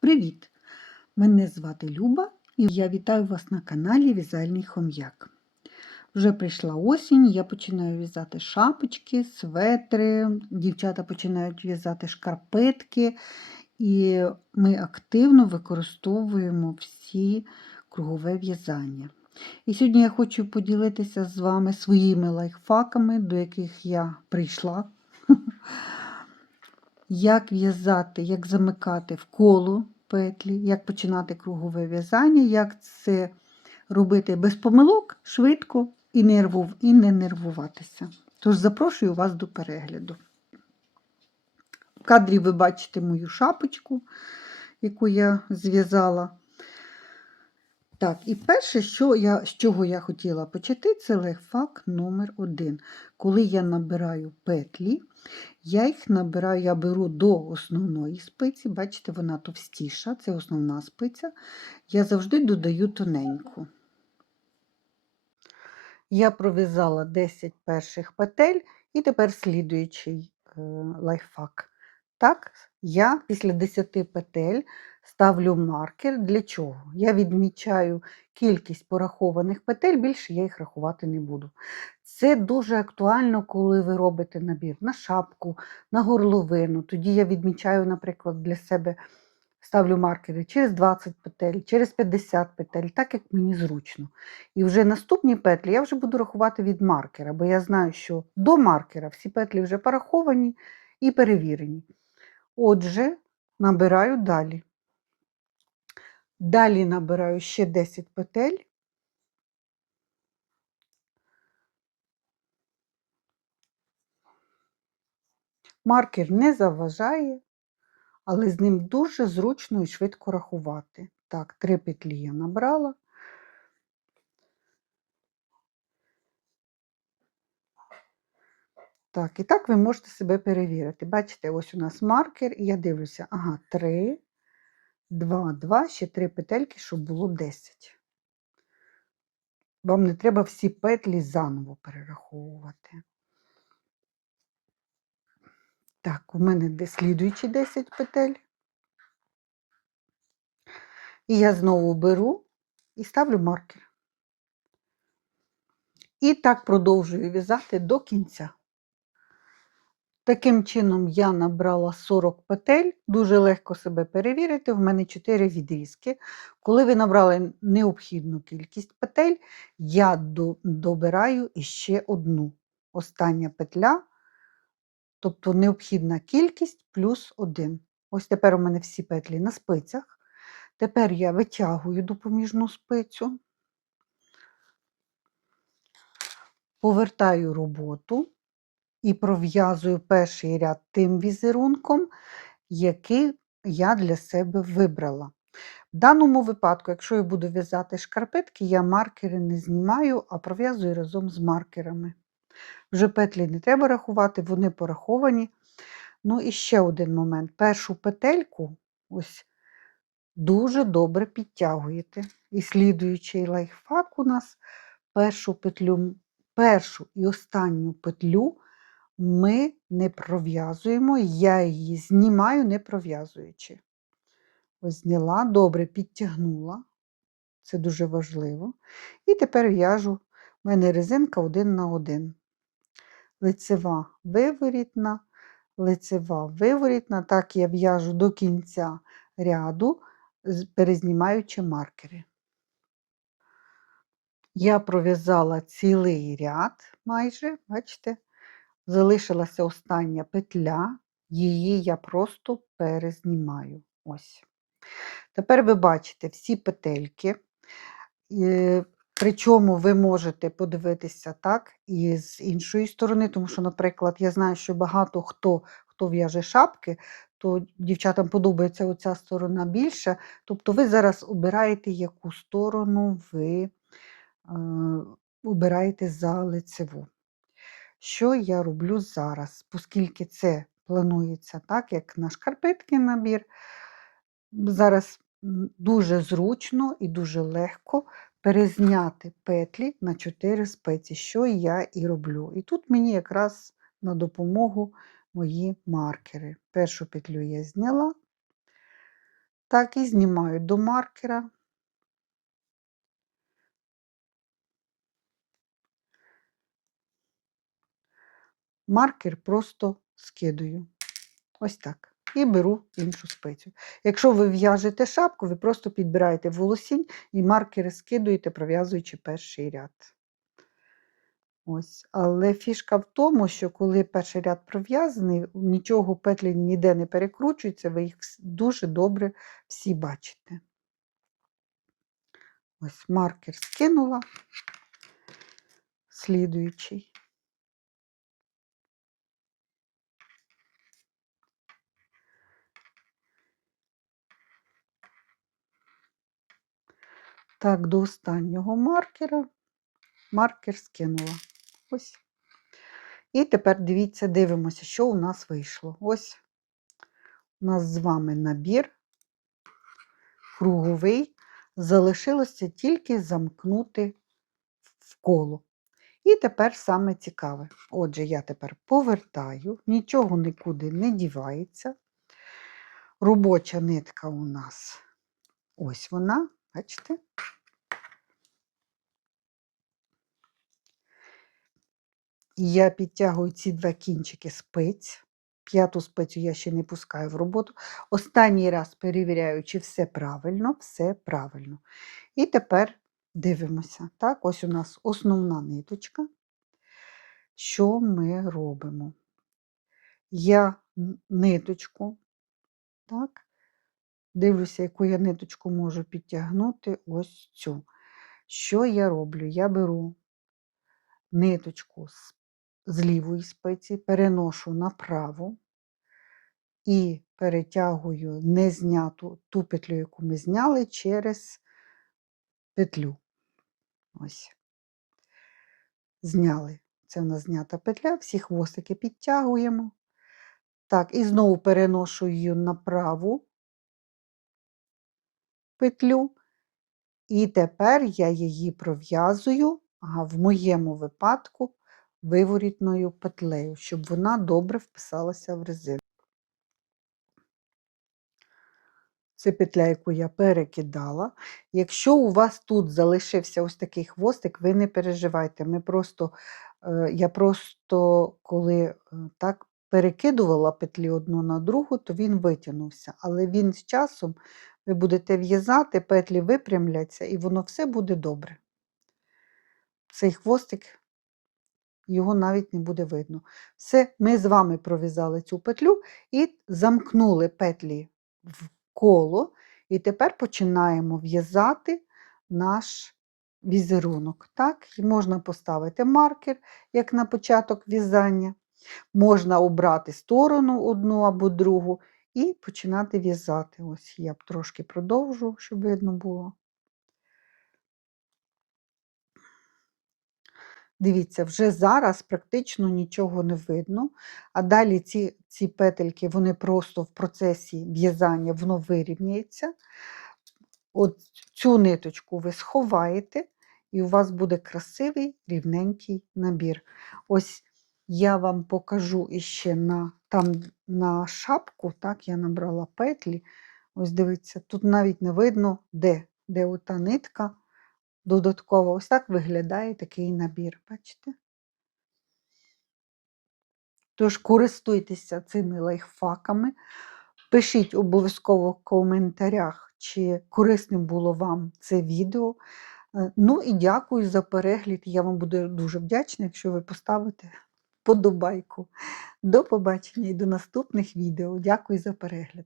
Привіт! Мене звати Люба і я вітаю вас на каналі В'язальний Хом'як. Вже прийшла осінь, я починаю в'язати шапочки, светри, дівчата починають в'язати шкарпетки, і ми активно використовуємо всі кругове в'язання. І сьогодні я хочу поділитися з вами своїми лайфхаками, до яких я прийшла. Як в'язати, як замикати в коло петлі, як починати кругове в'язання, як це робити без помилок, швидко і, не нервуватися. Тож запрошую вас до перегляду. В кадрі ви бачите мою шапочку, яку я зв'язала. Так, і перше, що я, з чого я хотіла почати, це лайфхак номер один. Коли я набираю петлі, я їх набираю, я беру до основної спиці, бачите, вона товстіша, це основна спиця. Я завжди додаю тоненьку. Я пров'язала 10 перших петель і тепер слідуючий е, лайфхак. Так, я після 10 петель ставлю маркер. Для чого? Я відмічаю кількість порахованих петель, більше я їх рахувати не буду. Це дуже актуально, коли ви робите набір на шапку, на горловину. Тоді я відмічаю, наприклад, для себе ставлю маркери через 20 петель, через 50 петель, так як мені зручно. І вже наступні петлі я вже буду рахувати від маркера, бо я знаю, що до маркера всі петлі вже пораховані і перевірені. Отже, набираю далі. Далі набираю ще 10 петель. Маркер не заважає, але з ним дуже зручно і швидко рахувати. Так, три петлі я набрала. Так, і так ви можете себе перевірити. Бачите, ось у нас маркер, і я дивлюся, ага, 3, 2, 2, ще 3 петельки, щоб було 10. Вам не треба всі петлі заново перераховувати. Так, у мене слідуючі 10 петель. І я знову беру і ставлю маркер. І так продовжую в'язати до кінця. Таким чином, я набрала 40 петель, дуже легко себе перевірити. В мене 4 відрізки. Коли ви набрали необхідну кількість петель, я добираю іще одну. Остання петля, тобто необхідна кількість плюс 1. Ось тепер у мене всі петлі на спицях. Тепер я витягую допоміжну спицю, повертаю роботу і пров'язую перший ряд тим візерунком, який я для себе вибрала. В даному випадку, якщо я буду в'язати шкарпетки, я маркери не знімаю, а пров'язую разом з маркерами. Вже петлі не треба рахувати, вони пораховані. Ну і ще один момент. Першу петельку ось дуже добре підтягуєте. І слідуючий лайфхак у нас першу петлю, першу і останню петлю ми не пров'язуємо, я її знімаю, не пров'язуючи. Ось зняла, добре підтягнула, це дуже важливо. І тепер в'яжу, в мене резинка один на один. Лицева виворітна, лицева виворітна, так я в'яжу до кінця ряду, перезнімаючи маркери. Я пров'язала цілий ряд майже, бачите, залишилася остання петля, її я просто перезнімаю. Ось. Тепер ви бачите всі петельки, причому ви можете подивитися так і з іншої сторони, тому що, наприклад, я знаю, що багато хто хто в'яже шапки, то дівчатам подобається оця сторона більше. Тобто ви зараз обираєте, яку сторону ви е, обираєте за лицеву. Що я роблю зараз? Оскільки це планується так, як на шкарпетки набір, зараз дуже зручно і дуже легко перезняти петлі на 4 спеці, що я і роблю. І тут мені якраз на допомогу мої маркери. Першу петлю я зняла, Так, і знімаю до маркера. Маркер просто скидаю. Ось так. І беру іншу спицю. Якщо ви в'яжете шапку, ви просто підбираєте волосінь і маркери скидуєте, пров'язуючи перший ряд. Ось. Але фішка в тому, що коли перший ряд пров'язаний, нічого петлі ніде не перекручується, ви їх дуже добре всі бачите. Ось маркер скинула, слідуючий. Так, до останнього маркера маркер скинула. Ось. І тепер дивіться, дивимося, що у нас вийшло. Ось у нас з вами набір круговий. Залишилося тільки замкнути в коло. І тепер саме цікаве. Отже, я тепер повертаю, нічого нікуди не дівається. Робоча нитка у нас ось вона, бачите? Я підтягую ці два кінчики спиць. П'яту спицю я ще не пускаю в роботу. Останній раз перевіряю, чи все правильно, все правильно. І тепер дивимося. Так, ось у нас основна ниточка. Що ми робимо? Я ниточку, так, дивлюся, яку я ниточку можу підтягнути, ось цю. Що я роблю? Я беру ниточку з, з лівої спиці, переношу на праву і перетягую незняту ту петлю, яку ми зняли, через петлю. Ось. Зняли. Це в нас знята петля, всі хвостики підтягуємо. Так, і знову переношу її на праву петлю. І тепер я її пров'язую, ага, в моєму випадку, виворітною петлею, щоб вона добре вписалася в резину. Це петля, яку я перекидала. Якщо у вас тут залишився ось такий хвостик, ви не переживайте. Ми просто, е, я просто коли е, так перекидувала петлі одну на другу, то він витягнувся. Але він з часом ви будете в'язати, петлі випрямляться, і воно все буде добре. Цей хвостик, його навіть не буде видно. Все, ми з вами пров'язали цю петлю і замкнули петлі в коло. І тепер починаємо в'язати наш візерунок. Так? І можна поставити маркер, як на початок в'язання. Можна обрати сторону одну або другу і починати в'язати. Ось я б трошки продовжу, щоб видно було. Дивіться, вже зараз практично нічого не видно, а далі ці, ці петельки, вони просто в процесі в'язання воно вирівняється. От цю ниточку ви сховаєте, і у вас буде красивий рівненький набір. Ось я вам покажу іще на, там, на шапку, так, я набрала петлі. Ось дивіться, тут навіть не видно, де, де ота нитка. Додатково ось так виглядає такий набір, бачите? Тож користуйтеся цими лайфхаками. Пишіть обов'язково в коментарях, чи корисним було вам це відео. Е, Ну і дякую за перегляд. Я вам буду дуже вдячна, якщо ви поставите подобайку. До побачення і до наступних відео. Дякую за перегляд.